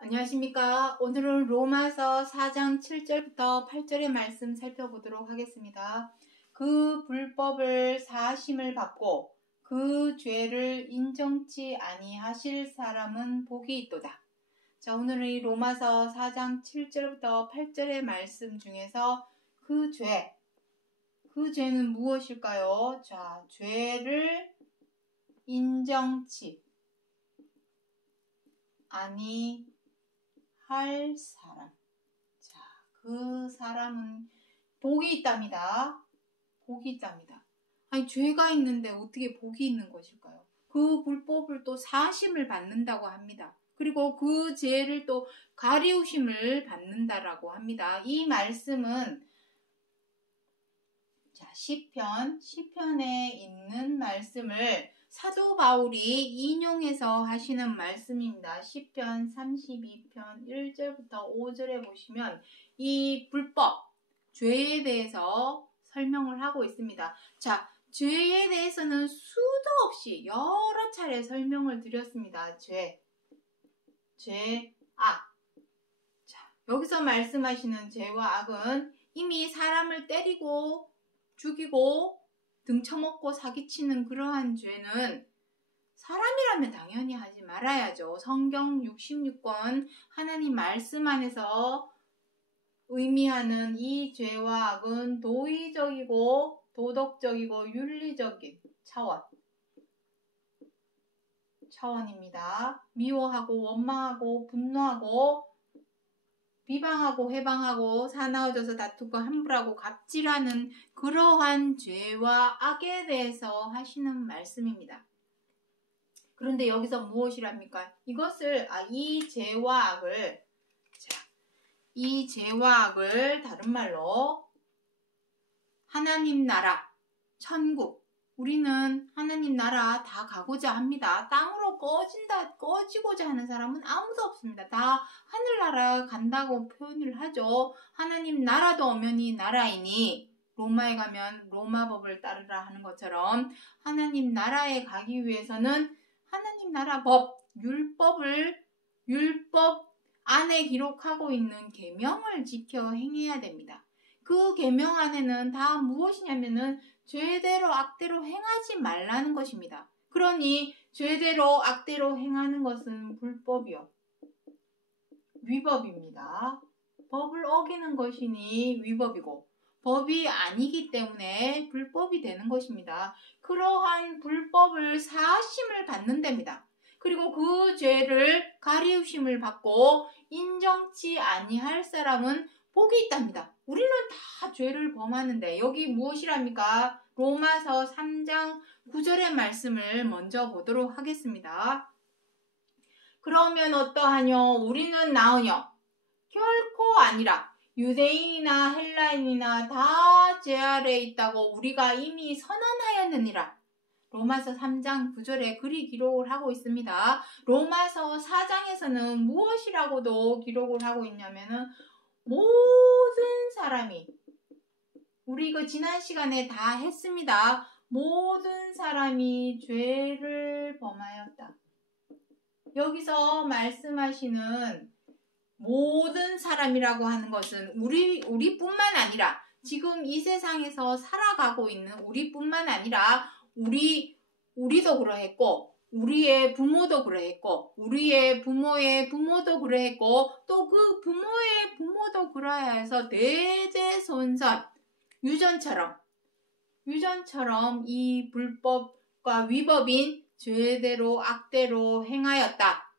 안녕하십니까. 오늘은 로마서 4장 7절부터 8절의 말씀 살펴보도록 하겠습니다. 그 불법을 사하심을 받고 그 죄를 인정치 아니하실 사람은 복이 있도다. 자, 오늘은 이 로마서 4장 7절부터 8절의 말씀 중에서 그 죄는 무엇일까요? 자, 죄를 인정치 할 사람. 자, 그 사람은 복이 있답니다. 복이 있답니다. 아니, 죄가 있는데 어떻게 복이 있는 것일까요? 그 불법을 또 사하심을 받는다고 합니다. 그리고 그 죄를 또 가리우심을 받는다라고 합니다. 이 말씀은 자, 시편에 있는 말씀을 사도 바울이 인용해서 하시는 말씀입니다. 시편 32편 1절부터 5절에 보시면 이 불법, 죄에 대해서 설명을 하고 있습니다. 자, 죄에 대해서는 수도 없이 여러 차례 설명을 드렸습니다. 악. 자, 여기서 말씀하시는 죄와 악은 이미 사람을 때리고 죽이고 등쳐먹고 사기치는 그러한 죄는 사람이라면 당연히 하지 말아야죠. 성경 66권 하나님 말씀 안에서 의미하는 이 죄와 악은 도의적이고 도덕적이고 윤리적인 차원입니다. 미워하고 원망하고 분노하고 비방하고 회방하고 사나워져서 다투고 함부로하고 갑질하는 그러한 죄와 악에 대해서 하시는 말씀입니다. 그런데 여기서 무엇이랍니까? 이 죄와 악을 다른 말로 하나님 나라, 천국, 우리는 하나님 나라 다 가고자 합니다. 땅으로 꺼지고자 하는 사람은 아무도 없습니다. 다 하늘나라 간다고 표현을 하죠. 하나님 나라도 엄연히 나라이니 로마에 가면 로마법을 따르라 하는 것처럼 하나님 나라에 가기 위해서는 하나님 나라 율법 안에 기록하고 있는 계명을 지켜 행해야 됩니다. 그 계명 안에는 다 무엇이냐면은 죄대로 악대로 행하지 말라는 것입니다. 그러니 죄대로 악대로 행하는 것은 불법이요. 위법입니다. 법을 어기는 것이니 위법이고 법이 아니기 때문에 불법이 되는 것입니다. 그러한 불법을 사하심을 받는답니다. 그리고 그 죄를 가리우심을 받고 인정치 아니할 사람은 복이 있답니다. 우리는 다 죄를 범하는데 여기 무엇이랍니까? 로마서 3장 9절의 말씀을 먼저 보도록 하겠습니다. 그러면 어떠하뇨? 우리는 나으뇨? 결코 아니라 유대인이나 헬라인이나 다 죄 아래에 있다고 우리가 이미 선언하였느니라. 로마서 3장 9절에 그리 기록을 하고 있습니다. 로마서 4장에서는 무엇이라고도 기록을 하고 있냐면은 모든 사람이 우리 이거 지난 시간에 다 했습니다. 모든 사람이 죄를 범하였다. 여기서 말씀하시는 모든 사람이라고 하는 것은 우리뿐만 아니라 지금 이 세상에서 살아가고 있는 우리뿐만 아니라 우리도 그러했고 우리의 부모도 그러했고 우리의 부모의 부모도 그러했고 또 그 부모의 부모도 그러야 해서 대대손손 유전처럼 이 불법과 위법인 죄대로 악대로 행하였다.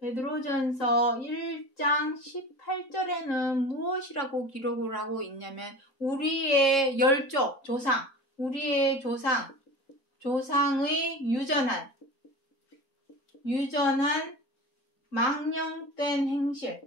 베드로전서 1장 18절에는 무엇이라고 기록을 하고 있냐면 우리의 조상의 유전한 망령된 행실,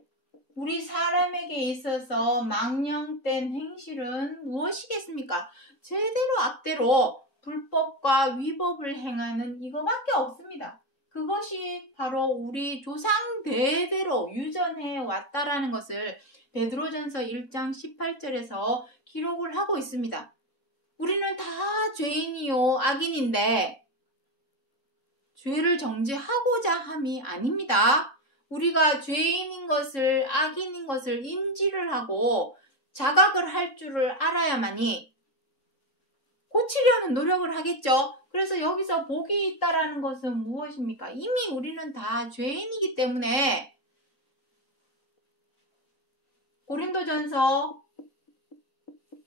우리 사람에게 있어서 망령된 행실은 무엇이겠습니까? 제대로 악대로 불법과 위법을 행하는 이거밖에 없습니다. 그것이 바로 우리 조상 대대로 유전해 왔다라는 것을 베드로전서 1장 18절에서 기록을 하고 있습니다. 우리는 다 죄인이요 악인인데 죄를 정죄하고자 함이 아닙니다. 우리가 죄인인 것을, 악인인 것을 인지를 하고 자각을 할 줄을 알아야만이 고치려는 노력을 하겠죠. 그래서 여기서 복이 있다라는 것은 무엇입니까? 이미 우리는 다 죄인이기 때문에 고린도전서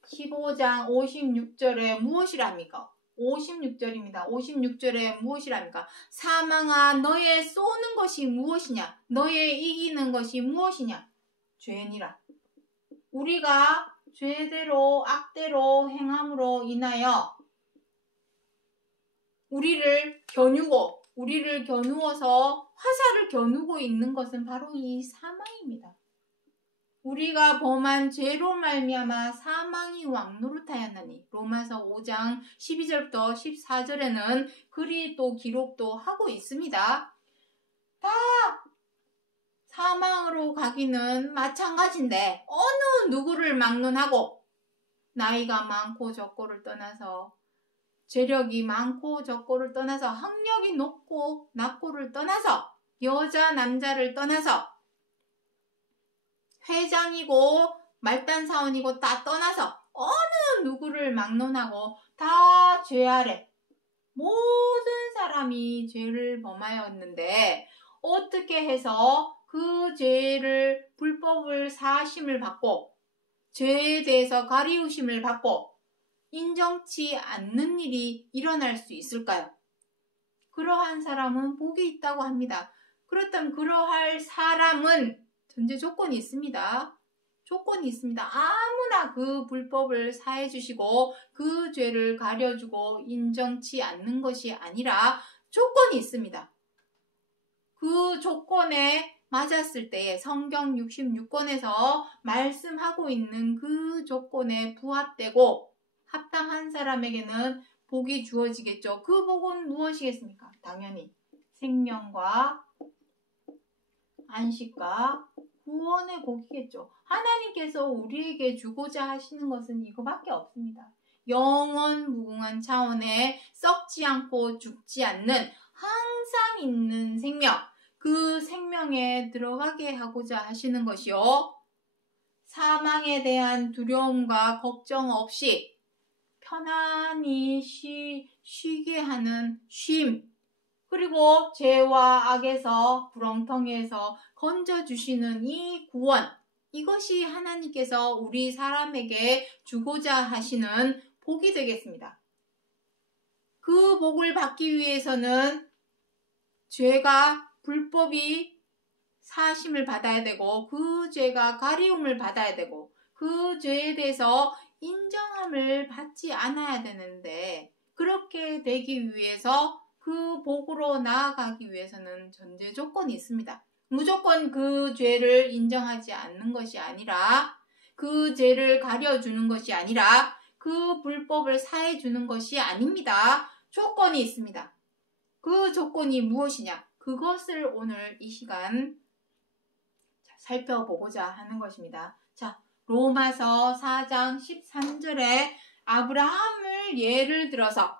15장 56절에 무엇이랍니까? 56절입니다. 56절에 무엇이랍니까? 사망아 너의 쏘는 것이 무엇이냐? 너의 이기는 것이 무엇이냐? 죄니라. 우리가 죄대로 악대로 행함으로 인하여 우리를 겨누어서 화살을 겨누고 있는 것은 바로 이 사망입니다. 우리가 범한 죄로 말미암아 사망이 왕노릇하였나니 로마서 5장 12절부터 14절에는 글이 또 기록도 하고 있습니다. 다 사망으로 가기는 마찬가지인데 어느 누구를 막론하고 나이가 많고 적고를 떠나서 재력이 많고 적고를 떠나서 학력이 높고 낮고를 떠나서 여자 남자를 떠나서 회장이고 말단사원이고 다 떠나서 어느 누구를 막론하고 다 죄 아래 모든 사람이 죄를 범하였는데 어떻게 해서 그 죄를 불법을 사하심을 받고 죄에 대해서 가리우심을 받고 인정치 않는 일이 일어날 수 있을까요? 그러한 사람은 복이 있다고 합니다. 그렇다면 그러할 사람은 전제 조건이 있습니다. 조건이 있습니다. 아무나 그 불법을 사해 주시고 그 죄를 가려주고 인정치 않는 것이 아니라 조건이 있습니다. 그 조건에 맞았을 때에 성경 66권에서 말씀하고 있는 그 조건에 부합되고 합당한 사람에게는 복이 주어지겠죠. 그 복은 무엇이겠습니까? 당연히 생명과 안식과 구원의 복이겠죠. 하나님께서 우리에게 주고자 하시는 것은 이거밖에 없습니다. 영원 무궁한 차원에 썩지 않고 죽지 않는 항상 있는 생명, 그 생명에 들어가게 하고자 하시는 것이요. 사망에 대한 두려움과 걱정 없이 편안히 쉬게 하는 쉼, 그리고 죄와 악에서 구렁텅이에서 건져주시는 이 구원, 이것이 하나님께서 우리 사람에게 주고자 하시는 복이 되겠습니다. 그 복을 받기 위해서는 죄가 불법이 사하심을 받아야 되고 그 죄가 가리움을 받아야 되고 그 죄에 대해서 인정함을 받지 않아야 되는데 그렇게 되기 위해서 그 복으로 나아가기 위해서는 전제 조건이 있습니다. 무조건 그 죄를 인정하지 않는 것이 아니라 그 죄를 가려주는 것이 아니라 그 불법을 사해주는 것이 아닙니다. 조건이 있습니다. 그 조건이 무엇이냐? 그것을 오늘 이 시간 살펴보고자 하는 것입니다. 자, 로마서 4장 13절에 아브라함을 예를 들어서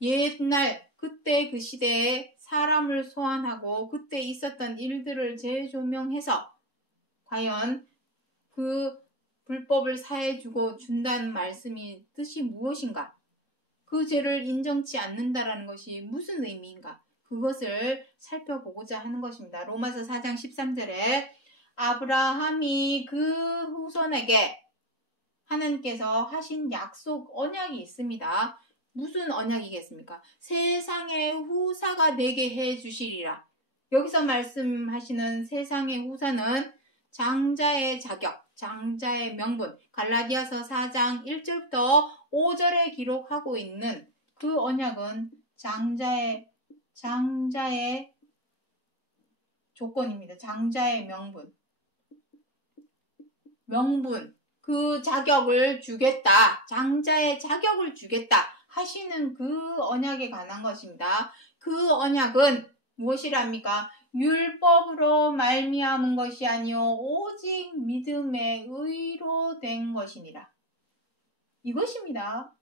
옛날 그때 그 시대에 사람을 소환하고 그때 있었던 일들을 재조명해서 과연 그 불법을 사해주고 준다는 말씀이 뜻이 무엇인가? 그 죄를 인정치 않는다라는 것이 무슨 의미인가? 그것을 살펴보고자 하는 것입니다. 로마서 4장 13절에 아브라함이 그 후손에게 하나님께서 하신 약속 언약이 있습니다. 무슨 언약이겠습니까? 세상의 후사가 되게 해주시리라. 여기서 말씀하시는 세상의 후사는 장자의 자격, 장자의 명분, 갈라디아서 4장 1절부터 5절에 기록하고 있는 그 언약은 장자의 조건입니다. 장자의 명분, 그 자격을 주겠다, 장자의 자격을 주겠다 하시는 그 언약에 관한 것입니다. 그 언약은 무엇이랍니까? 율법으로 말미암은 것이 아니요 오직 믿음의 의로 된 것이니라. 이것입니다.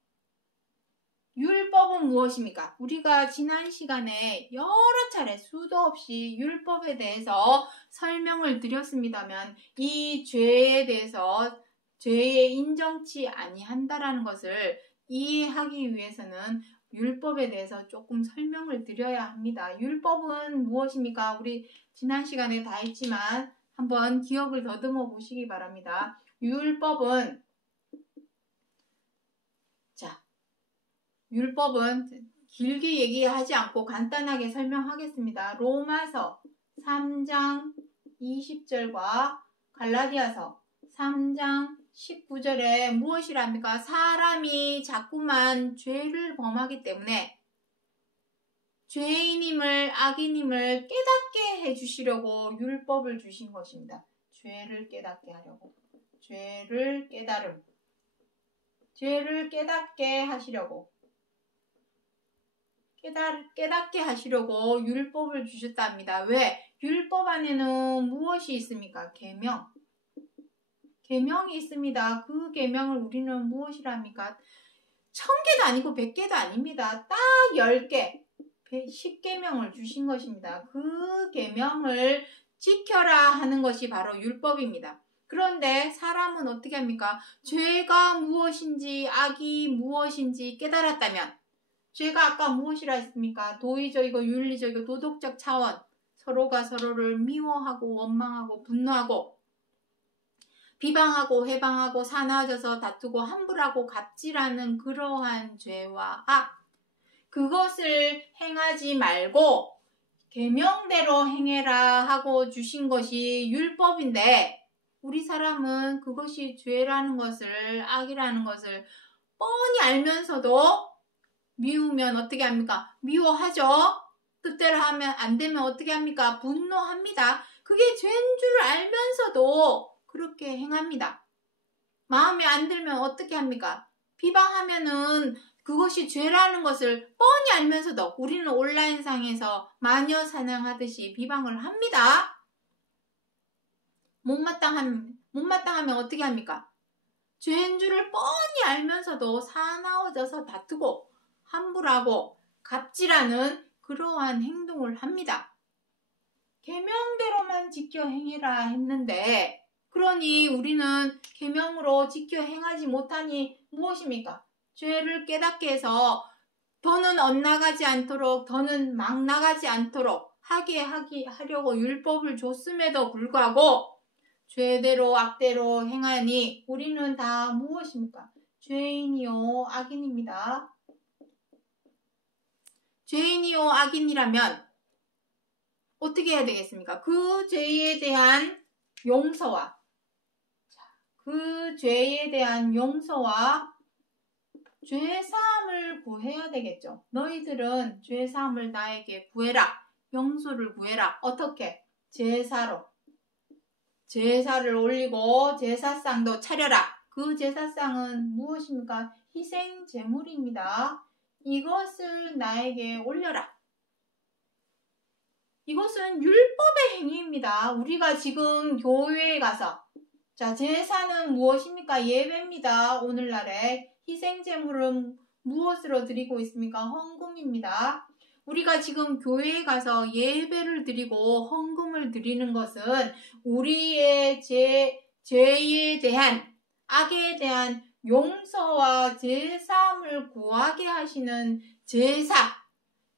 율법은 무엇입니까? 우리가 지난 시간에 여러 차례 수도 없이 율법에 대해서 설명을 드렸습니다만 이 죄에 대해서 죄의 인정치 아니한다라는 것을 이해하기 위해서는 율법에 대해서 조금 설명을 드려야 합니다. 율법은 무엇입니까? 우리 지난 시간에 다 했지만 한번 기억을 더듬어 보시기 바랍니다. 율법은 길게 얘기하지 않고 간단하게 설명하겠습니다. 로마서 3장 20절과 갈라디아서 3장 19절에 무엇이랍니까? 사람이 자꾸만 죄를 범하기 때문에 죄인임을 악인임을 깨닫게 해주시려고 율법을 주신 것입니다. 죄를 깨닫게 하려고. 죄를 깨달음. 죄를 깨닫게 하시려고. 깨닫게 하시려고 율법을 주셨답니다. 왜? 율법 안에는 무엇이 있습니까? 계명. 계명이 있습니다. 그 계명을 우리는 무엇이랍니까? 1000개도 아니고 100개도 아닙니다. 딱 10개, 10계명을 주신 것입니다. 그 계명을 지켜라 하는 것이 바로 율법입니다. 그런데 사람은 어떻게 합니까? 죄가 무엇인지 악이 무엇인지 깨달았다면 죄가 아까 무엇이라 했습니까? 도의적이고 윤리적이고 도덕적 차원 서로가 서로를 미워하고 원망하고 분노하고 비방하고 해방하고 사나워져서 다투고 함부라고 갑질하는 그러한 죄와 악 그것을 행하지 말고 계명대로 행해라 하고 주신 것이 율법인데 우리 사람은 그것이 죄라는 것을 악이라는 것을 뻔히 알면서도 미우면 어떻게 합니까? 미워하죠. 뜻대로 하면 안 되면 어떻게 합니까? 분노합니다. 그게 죄인 줄 알면서도 그렇게 행합니다. 마음에 안 들면 어떻게 합니까? 비방하면은 그것이 죄라는 것을 뻔히 알면서도 우리는 온라인상에서 마녀 사냥하듯이 비방을 합니다. 못마땅하면 어떻게 합니까? 죄인 줄을 뻔히 알면서도 사나워져서 다투고 함부라고 갑질하는 그러한 행동을 합니다. 계명대로만 지켜 행해라 했는데 그러니 우리는 계명으로 지켜 행하지 못하니 무엇입니까? 죄를 깨닫게 해서 더는 엇나가지 않도록 더는 막 나가지 않도록 하려고 율법을 줬음에도 불구하고 죄대로 악대로 행하니 우리는 다 무엇입니까? 죄인이요 악인입니다. 죄인이요 악인이라면 어떻게 해야 되겠습니까? 그 죄에 대한 용서와 죄사함을 구해야 되겠죠. 너희들은 죄사함을 나에게 구해라. 용서를 구해라. 어떻게? 제사로. 제사를 올리고 제사상도 차려라. 그 제사상은 무엇입니까? 희생 제물입니다. 이것을 나에게 올려라. 이것은 율법의 행위입니다. 우리가 지금 교회에 가서 제사는 무엇입니까? 예배입니다. 오늘날에 희생제물은 무엇으로 드리고 있습니까? 헌금입니다. 우리가 지금 교회에 가서 예배를 드리고 헌금을 드리는 것은 우리의 죄에 대한 악에 대한 용서와 제사함을 구하게 하시는 제사,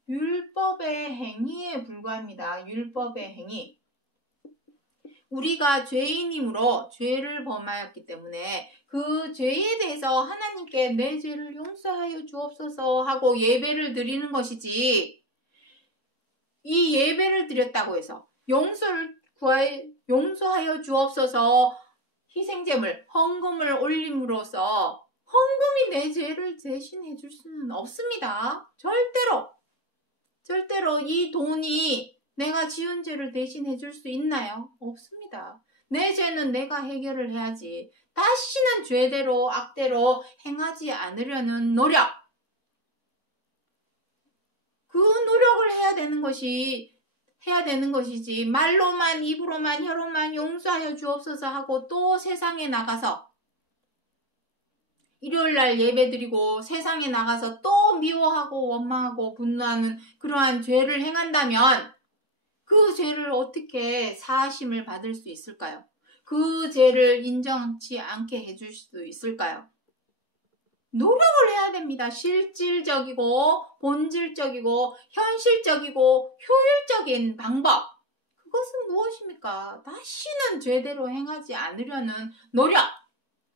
율법의 행위에 불과합니다. 율법의 행위. 우리가 죄인이므로 죄를 범하였기 때문에 그 죄에 대해서 하나님께 내 죄를 용서하여 주옵소서 하고 예배를 드리는 것이지 이 예배를 드렸다고 해서 용서하여 주옵소서 희생제물, 헌금을 올림으로써 헌금이 내 죄를 대신해 줄 수는 없습니다. 절대로 이 돈이 내가 지은 죄를 대신해 줄 수 있나요? 없습니다. 내 죄는 내가 해결을 해야지. 다시는 죄대로 악대로 행하지 않으려는 노력. 그 노력을 해야 되는 것이지 말로만 입으로만 혀로만 용서하여 주옵소서 하고 또 세상에 나가서 일요일날 예배드리고 세상에 나가서 또 미워하고 원망하고 분노하는 그러한 죄를 행한다면 그 죄를 어떻게 사하심을 받을 수 있을까요? 그 죄를 인정치 않게 해줄 수 있을까요? 노력을 해야 됩니다. 실질적이고 본질적이고 현실적이고 효율적인 방법. 그것은 무엇입니까? 다시는 죄대로 행하지 않으려는 노력.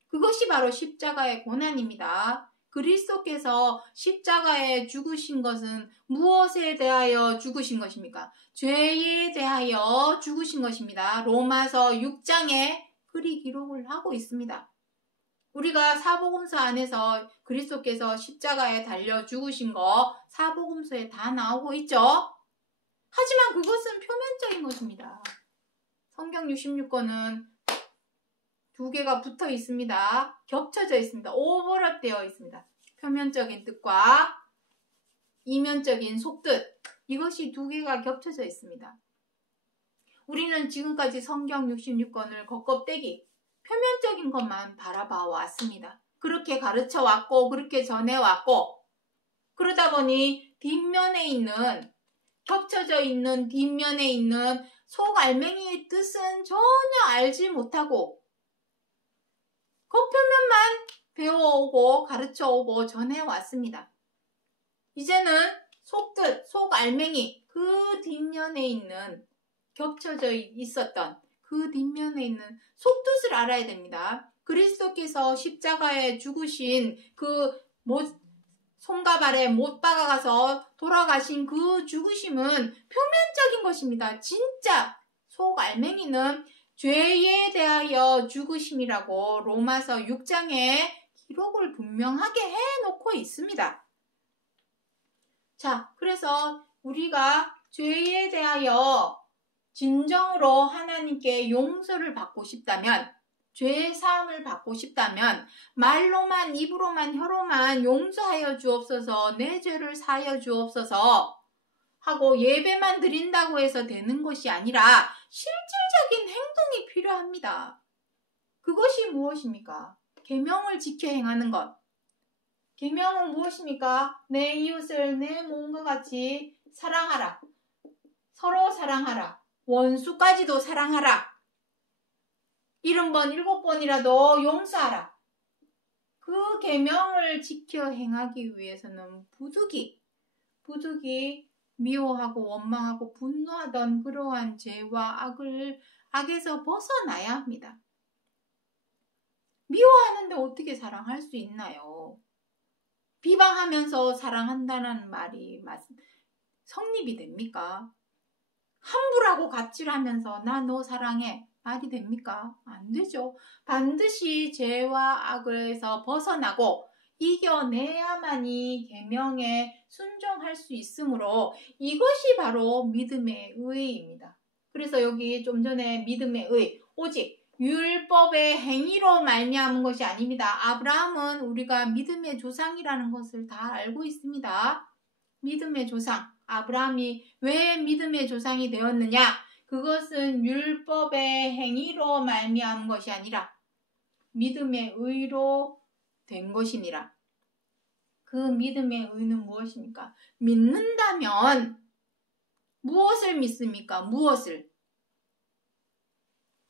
그것이 바로 십자가의 고난입니다. 그리스도께서 십자가에 죽으신 것은 무엇에 대하여 죽으신 것입니까? 죄에 대하여 죽으신 것입니다. 로마서 6장에 그리 기록을 하고 있습니다. 우리가 사복음서 안에서 그리스도께서 십자가에 달려 죽으신 거 사복음서에 다 나오고 있죠? 하지만 그것은 표면적인 것입니다. 성경 66권은 두 개가 붙어 있습니다. 겹쳐져 있습니다. 오버랩되어 있습니다. 표면적인 뜻과 이면적인 속뜻. 이것이 두 개가 겹쳐져 있습니다. 우리는 지금까지 성경 66권을 겉껍데기, 표면적인 것만 바라봐 왔습니다. 그렇게 가르쳐 왔고, 그렇게 전해 왔고, 그러다 보니 뒷면에 있는, 겹쳐져 있는 뒷면에 있는 속알맹이의 뜻은 전혀 알지 못하고, 겉표면만 배워오고 가르쳐오고 전해왔습니다. 이제는 속뜻, 속알맹이, 그 뒷면에 있는 겹쳐져 있었던 그 뒷면에 있는 속뜻을 알아야 됩니다. 그리스도께서 십자가에 죽으신 그 손과 발에 못 박아가서 돌아가신 그 죽으심은 표면적인 것입니다. 진짜 속알맹이는 죄에 대하여 죽으심이라고 로마서 6장에 기록을 분명하게 해놓고 있습니다. 자, 그래서 우리가 죄에 대하여 진정으로 하나님께 용서를 받고 싶다면, 죄의 사함을 받고 싶다면 말로만 입으로만 혀로만 용서하여 주옵소서, 내 죄를 사하여 주옵소서 하고 예배만 드린다고 해서 되는 것이 아니라 실질적인 행동이 필요합니다. 그것이 무엇입니까? 계명을 지켜 행하는 것. 계명은 무엇입니까? 내 이웃을 내 몸과 같이 사랑하라. 서로 사랑하라. 원수까지도 사랑하라. 70번, 7번이라도 용서하라. 그 계명을 지켜 행하기 위해서는 부득이 미워하고 원망하고 분노하던 그러한 죄와 악에서 벗어나야 합니다. 미워하는데 어떻게 사랑할 수 있나요? 비방하면서 사랑한다는 말이 성립이 됩니까? 함부라고 갑질하면서 나 너 사랑해 말이 됩니까? 안 되죠. 반드시 죄와 악에서 벗어나고 이겨내야만이 계명에 순종할 수 있으므로 이것이 바로 믿음의 의입니다. 그래서 여기 좀 전에 믿음의 의, 오직 율법의 행위로 말미암은 것이 아닙니다. 아브라함은 우리가 믿음의 조상이라는 것을 다 알고 있습니다. 믿음의 조상, 아브라함이 왜 믿음의 조상이 되었느냐? 그것은 율법의 행위로 말미암은 것이 아니라 믿음의 의로 된 것이니라. 그 믿음의 의는 무엇입니까? 믿는다면 무엇을 믿습니까? 무엇을?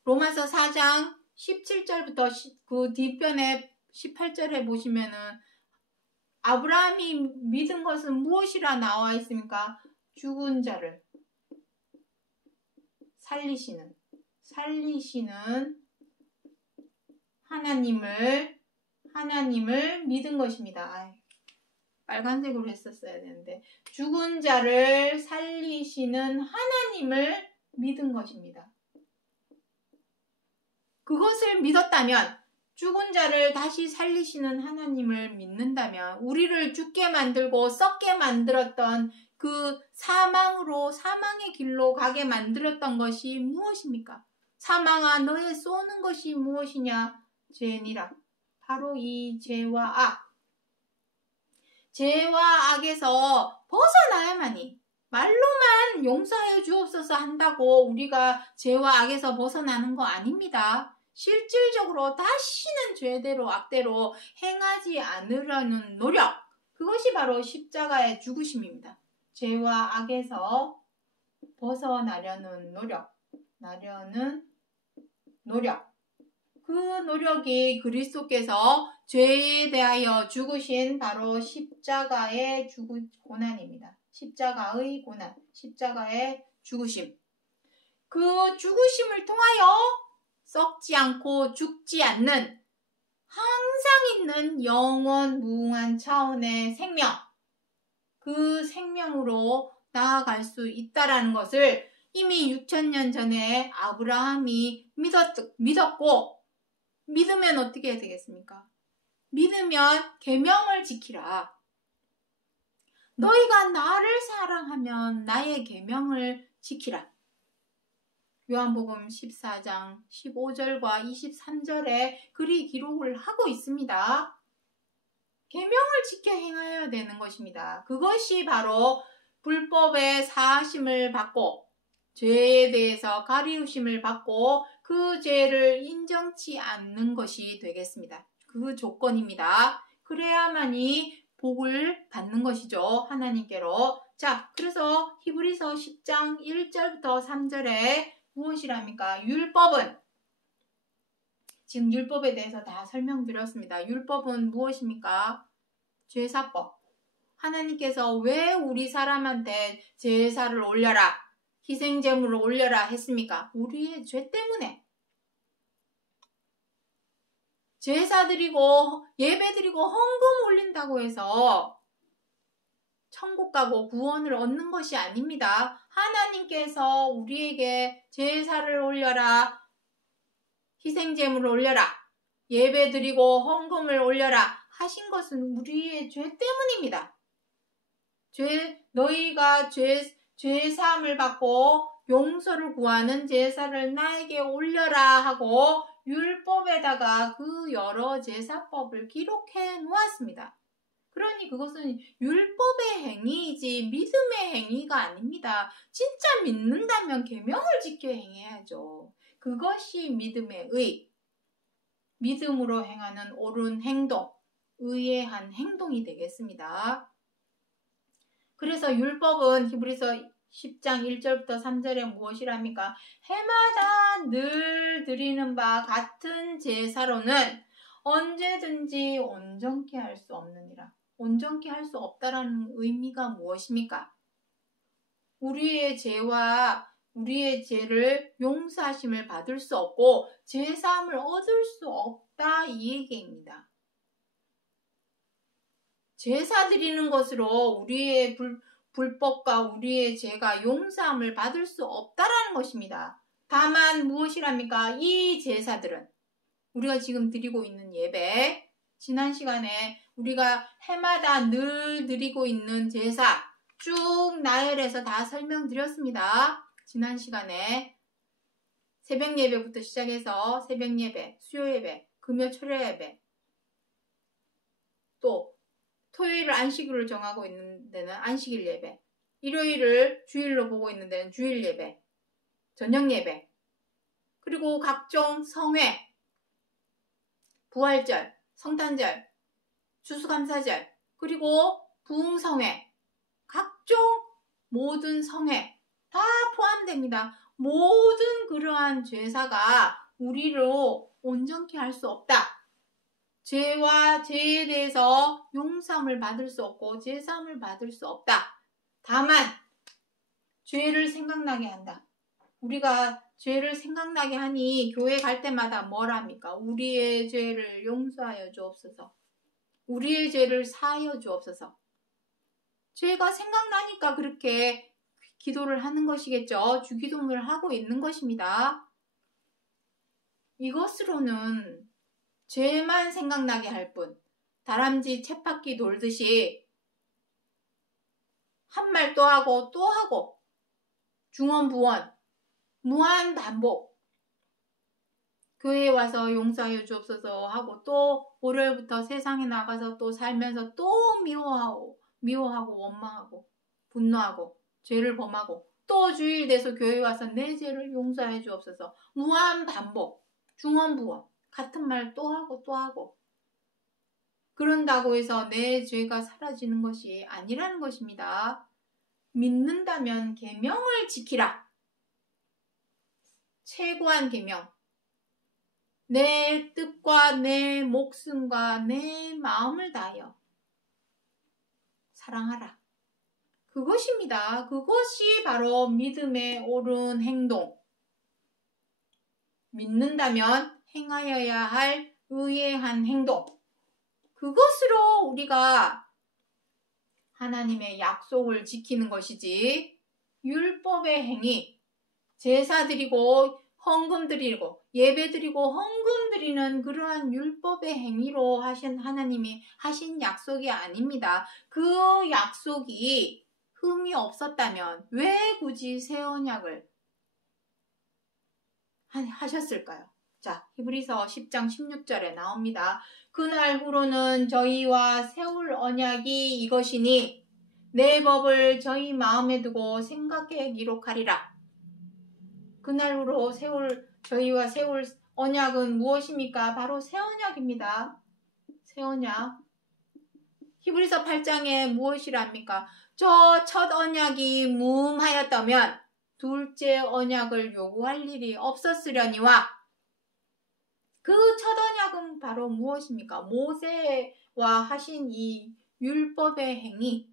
로마서 4장 17절부터 그 뒷편에 18절에 보시면은 아브라함이 믿은 것은 무엇이라 나와 있습니까? 죽은 자를 살리시는 하나님을 믿은 것입니다. 빨간색으로 했었어야 되는데 죽은 자를 살리시는 하나님을 믿은 것입니다. 그것을 믿었다면, 죽은 자를 다시 살리시는 하나님을 믿는다면, 우리를 죽게 만들고 썩게 만들었던 그 사망의 길로 가게 만들었던 것이 무엇입니까? 사망아 너의 쏘는 것이 무엇이냐? 죄니라. 바로 이 죄와 악에서 벗어나야만이, 말로만 용서하여 주옵소서 한다고 우리가 죄와 악에서 벗어나는 거 아닙니다. 실질적으로 다시는 죄대로 악대로 행하지 않으려는 노력, 그것이 바로 십자가의 죽으심입니다. 죄와 악에서 벗어나려는 노력. 그 노력이 그리스도께서 죄에 대하여 죽으신 바로 십자가의 고난입니다. 십자가의 고난, 십자가의 죽으심. 그 죽으심을 통하여 썩지 않고 죽지 않는 항상 있는 영원 무궁한 차원의 생명, 그 생명으로 나아갈 수 있다라는 것을 이미 6,000년 전에 아브라함이 믿었고, 믿으면 어떻게 해야 되겠습니까? 믿으면 계명을 지키라. 너희가 나를 사랑하면 나의 계명을 지키라. 요한복음 14장 15절과 23절에 그리 기록을 하고 있습니다. 계명을 지켜 행하여야 되는 것입니다. 그것이 바로 불법의 사하심을 받고 죄에 대해서 가리우심을 받고 그 죄를 인정치 않는 것이 되겠습니다. 그 조건입니다. 그래야만이 복을 받는 것이죠. 하나님께로. 자, 그래서 히브리서 10장 1절부터 3절에 무엇이랍니까? 율법은, 지금 율법에 대해서 다 설명드렸습니다. 율법은 무엇입니까? 제사법. 하나님께서 왜 우리 사람한테 제사를 올려라, 희생제물을 올려라 했습니까? 우리의 죄 때문에. 제사 드리고 예배 드리고 헌금 올린다고 해서 천국 가고 구원을 얻는 것이 아닙니다. 하나님께서 우리에게 제사를 올려라, 희생제물을 올려라, 예배 드리고 헌금을 올려라 하신 것은 우리의 죄 때문입니다. 너희가 죄 사함을 받고 용서를 구하는 제사를 나에게 올려라 하고 율법에다가 그 여러 제사법을 기록해 놓았습니다. 그러니 그것은 율법의 행위이지 믿음의 행위가 아닙니다. 진짜 믿는다면 계명을 지켜 행해야죠. 그것이 믿음의 의, 믿음으로 행하는 옳은 행동, 의의 행동이 되겠습니다. 그래서 율법은 히브리서 10장 1절부터 3절에 무엇이랍니까? 해마다 늘 드리는 바 같은 제사로는 언제든지 온전케 할 수 없느니라. 온전케 할 수 없다라는 의미가 무엇입니까? 우리의 죄를 용서하심을 받을 수 없고 제사함을 얻을 수 없다, 이 얘기입니다. 제사 드리는 것으로 우리의 불법과 우리의 죄가 용서함을 받을 수 없다라는 것입니다. 다만 무엇이랍니까? 이 제사들은 우리가 지금 드리고 있는 예배, 지난 시간에 우리가 해마다 늘 드리고 있는 제사 쭉 나열해서 다 설명드렸습니다. 지난 시간에 새벽 예배부터 시작해서 새벽 예배, 수요 예배, 금요 철야 예배, 또 토요일을 안식일을 정하고 있는 데는 안식일 예배, 일요일을 주일로 보고 있는 데는 주일 예배, 저녁 예배, 그리고 각종 성회, 부활절, 성탄절, 추수감사절, 그리고 부흥성회, 각종 모든 성회 다 포함됩니다. 모든 그러한 제사가 우리로 온전케 할 수 없다. 죄와 죄에 대해서 용서함을 받을 수 없고 제사함을 받을 수 없다. 다만 죄를 생각나게 한다. 우리가 죄를 생각나게 하니 교회 갈 때마다 뭘 합니까? 우리의 죄를 용서하여 주옵소서. 우리의 죄를 사하여 주옵소서. 죄가 생각나니까 그렇게 기도를 하는 것이겠죠. 주기도문을 하고 있는 것입니다. 이것으로는 죄만 생각나게 할 뿐, 다람쥐 쳇바퀴 돌듯이 한 말 또 하고 또 하고 중언부언, 무한 반복. 교회에 와서 용서하여 주옵소서 하고 또 월요일부터 세상에 나가서 또 살면서 또 미워하고 원망하고 분노하고 죄를 범하고 또 주일 돼서 교회 와서 내 죄를 용서해 주옵소서. 무한 반복. 중언부언 같은 말 또 하고 또 하고 그런다고 해서 내 죄가 사라지는 것이 아니라는 것입니다. 믿는다면 계명을 지키라. 최고한 계명. 내 뜻과 내 목숨과 내 마음을 다하여 사랑하라. 그것입니다. 그것이 바로 믿음의 옳은 행동. 믿는다면 행하여야 할 의의한 행동. 그것으로 우리가 하나님의 약속을 지키는 것이지 율법의 행위, 제사 드리고 헌금 드리고 예배 드리고 헌금 드리는 그러한 율법의 행위로 하신 하나님이 하신 약속이 아닙니다. 그 약속이 흠이 없었다면 왜 굳이 새 언약을 하셨을까요? 자, 히브리서 10장 16절에 나옵니다. 그날 후로는 저희와 세울 언약이 이것이니 내 법을 저희 마음에 두고 생각해 기록하리라. 그날 후로 저희와 세울 언약은 무엇입니까? 바로 새 언약입니다. 새 언약. 히브리서 8장에 무엇이랍니까? 저 첫 언약이 무음하였다면 둘째 언약을 요구할 일이 없었으려니와 그 첫 언약은 바로 무엇입니까? 모세와 하신 이 율법의 행위,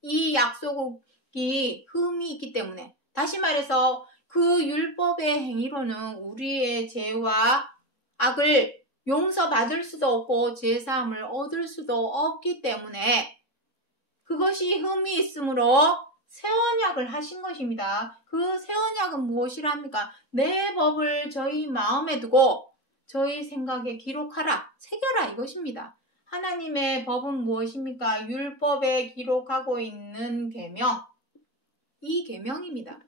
이 약속이 흠이 있기 때문에 다시 말해서 그 율법의 행위로는 우리의 죄와 악을 용서받을 수도 없고 제사함을 얻을 수도 없기 때문에 그것이 흠이 있으므로 새 언약을 하신 것입니다. 그 새 언약은 무엇이랍니까? 내 법을 저희 마음에 두고 저희 생각에 기록하라, 새겨라 이것입니다. 하나님의 법은 무엇입니까? 율법에 기록하고 있는 계명, 이 계명입니다.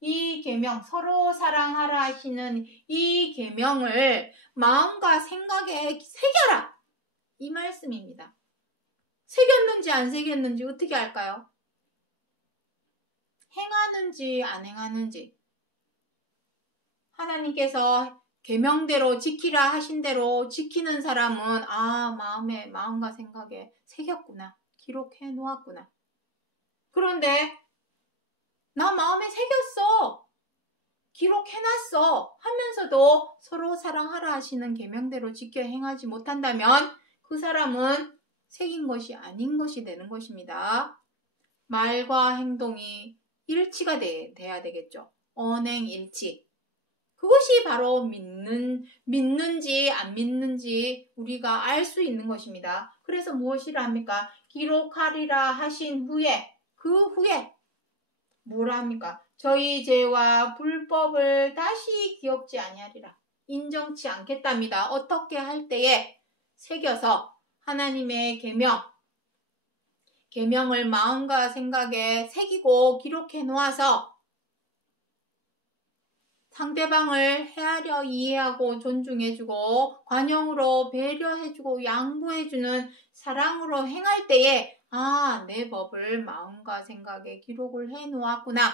이 계명, 서로 사랑하라 하시는 이 계명을 마음과 생각에 새겨라 이 말씀입니다. 새겼는지 안 새겼는지 어떻게 알까요? 행하는지 안 행하는지. 하나님께서 계명대로 지키라 하신 대로 지키는 사람은 마음과 생각에 새겼구나. 기록해 놓았구나. 그런데 나 마음에 새겼어. 기록해놨어. 하면서도 서로 사랑하라 하시는 계명대로 지켜 행하지 못한다면 그 사람은 새긴 것이 아닌 것이 되는 것입니다. 말과 행동이 일치가 돼야 되겠죠. 언행일치. 그것이 바로 믿는지 안 믿는지 우리가 알 수 있는 것입니다. 그래서 무엇이라 합니까? 기록하리라 하신 후에 그 후에 뭐라 합니까? 저희 죄와 불법을 다시 기억지 아니하리라. 인정치 않겠답니다. 어떻게 할 때에 새겨서 하나님의 계명을 마음과 생각에 새기고 기록해 놓아서 상대방을 헤아려 이해하고 존중해주고 관용으로 배려해주고 양보해주는 사랑으로 행할 때에 내 법을 마음과 생각에 기록을 해놓았구나.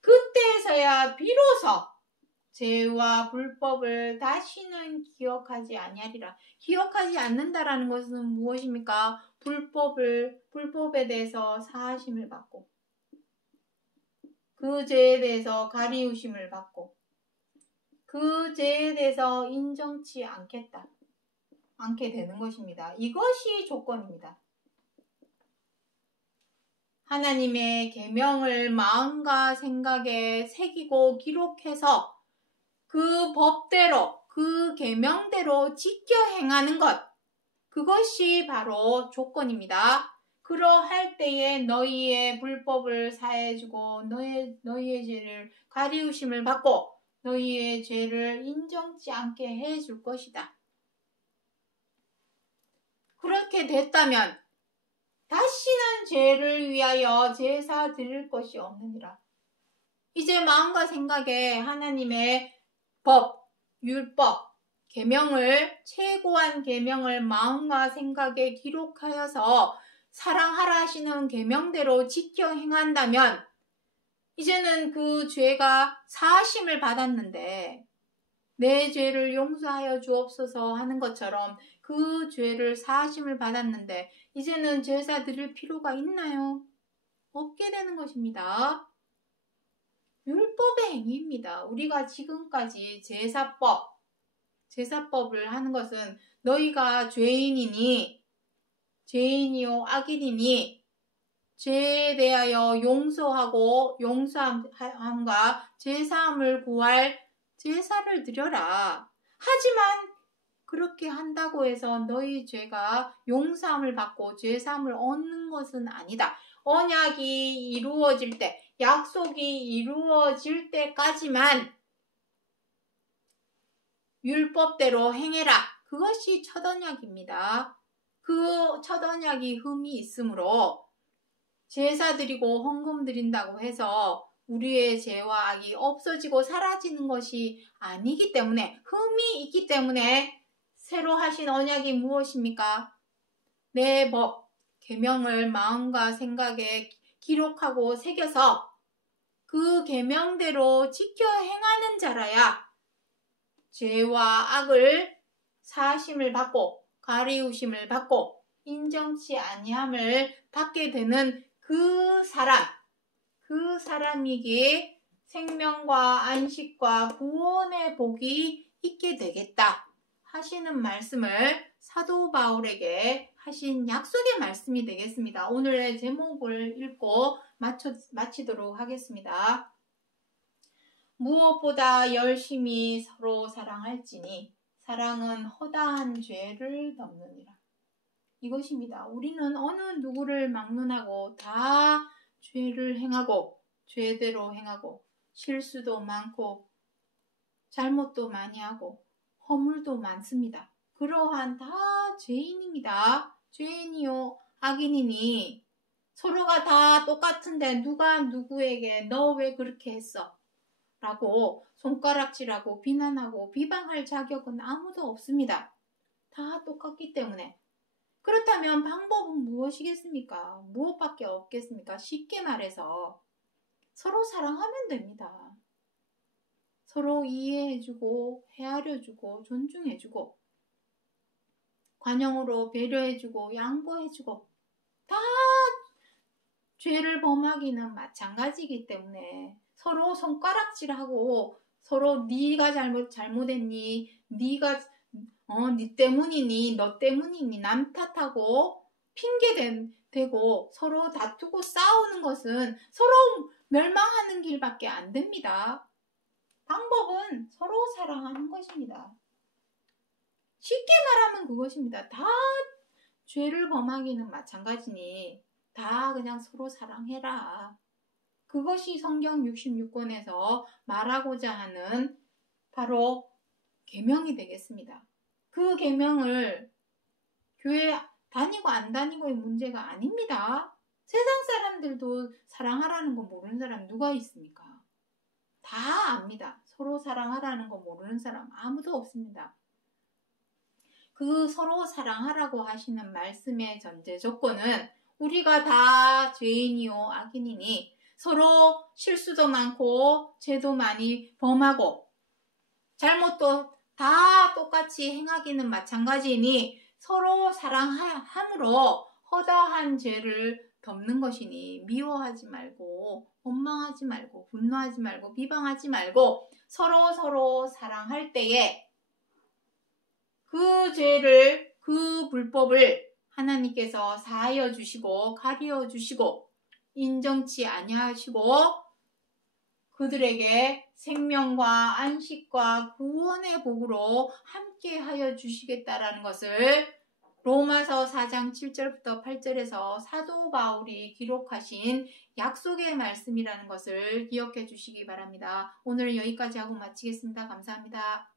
그때서야 비로소 죄와 불법을 다시는 기억하지 아니하리라. 기억하지 않는다라는 것은 무엇입니까? 불법에 대해서 사하심을 받고 그 죄에 대해서 가리우심을 받고 그 죄에 대해서 인정치 않게 되는 것입니다. 이것이 조건입니다. 하나님의 계명을 마음과 생각에 새기고 기록해서 그 법대로 그 계명대로 지켜 행하는 것, 그것이 바로 조건입니다. 그러할 때에 너희의 불법을 사해주고 너희의 죄를 가리우심을 받고 너희의 죄를 인정치 않게 해줄 것이다. 그렇게 됐다면 다시는 죄를 위하여 제사 드릴 것이 없느니라. 이제 마음과 생각에 하나님의 법, 율법, 계명을 최고한 계명을 마음과 생각에 기록하여서 사랑하라 하시는 계명대로 지켜 행한다면 이제는 그 죄가 사하심을 받았는데 내 죄를 용서하여 주옵소서 하는 것처럼 그 죄를 사하심을 받았는데 이제는 제사 드릴 필요가 있나요? 없게 되는 것입니다. 율법의 행위입니다. 우리가 지금까지 제사법을 하는 것은 너희가 죄인이요 악인이니 죄에 대하여 용서함과 제사함을 구할 제사를 드려라. 하지만 그렇게 한다고 해서 너희 죄가 용서함을 받고 제사함을 얻는 것은 아니다. 언약이 이루어질 때, 약속이 이루어질 때까지만 율법대로 행해라. 그것이 첫 언약입니다. 그 첫 언약이 흠이 있으므로 제사 드리고 헌금 드린다고 해서 우리의 죄와 악이 없어지고 사라지는 것이 아니기 때문에, 흠이 있기 때문에 새로 하신 언약이 무엇입니까? 내 법, 계명을 마음과 생각에 기록하고 새겨서 그 계명대로 지켜 행하는 자라야 죄와 악을 사하심을 받고 가리우심을 받고 인정치 아니함을 받게 되는 그 사람에게 생명과 안식과 구원의 복이 있게 되겠다 하시는 말씀을 사도 바울에게 하신 약속의 말씀이 되겠습니다. 오늘의 제목을 읽고 마치도록 하겠습니다. 무엇보다 열심히 서로 사랑할지니 사랑은 허다한 죄를 덮느니라. 이것입니다. 우리는 어느 누구를 막론하고 다 죄를 행하고 죄대로 행하고 실수도 많고 잘못도 많이 하고 허물도 많습니다. 그러한 다 죄인입니다. 죄인이요 악인이니 서로가 다 똑같은데 누가 누구에게 너 왜 그렇게 했어? 라고 손가락질하고 비난하고 비방할 자격은 아무도 없습니다. 다 똑같기 때문에. 그렇다면 방법은 무엇이겠습니까? 무엇밖에 없겠습니까? 쉽게 말해서 서로 사랑하면 됩니다. 서로 이해해주고 헤아려주고 존중해주고 관용으로 배려해주고 양보해주고 다 죄를 범하기는 마찬가지이기 때문에 서로 손가락질하고 서로 네가 잘못했니? 네가 네 때문이니? 너 때문이니? 남 탓하고 핑계대고 서로 다투고 싸우는 것은 서로 멸망하는 길밖에 안 됩니다. 방법은 서로 사랑하는 것입니다. 쉽게 말하면 그것입니다. 다 죄를 범하기는 마찬가지니 다 그냥 서로 사랑해라. 그것이 성경 66권에서 말하고자 하는 바로 계명이 되겠습니다. 그 계명을 교회 다니고 안 다니고의 문제가 아닙니다. 세상 사람들도 사랑하라는 거 모르는 사람 누가 있습니까? 다 압니다. 서로 사랑하라는 거 모르는 사람 아무도 없습니다. 그 서로 사랑하라고 하시는 말씀의 전제 조건은 우리가 다 죄인이요 악인이니 서로 실수도 많고 죄도 많이 범하고 잘못도 다 똑같이 행하기는 마찬가지니 서로 사랑함으로 허다한 죄를 덮는 것이니 미워하지 말고 원망하지 말고 분노하지 말고 비방하지 말고 서로 사랑할 때에 그 죄를 그 불법을 하나님께서 사하여 주시고 가리어 주시고 인정치 아니하시고 그들에게 생명과 안식과 구원의 복으로 함께 하여 주시겠다라는 것을 로마서 4장 7절부터 8절에서 사도 바울이 기록하신 약속의 말씀이라는 것을 기억해 주시기 바랍니다. 오늘은 여기까지 하고 마치겠습니다. 감사합니다.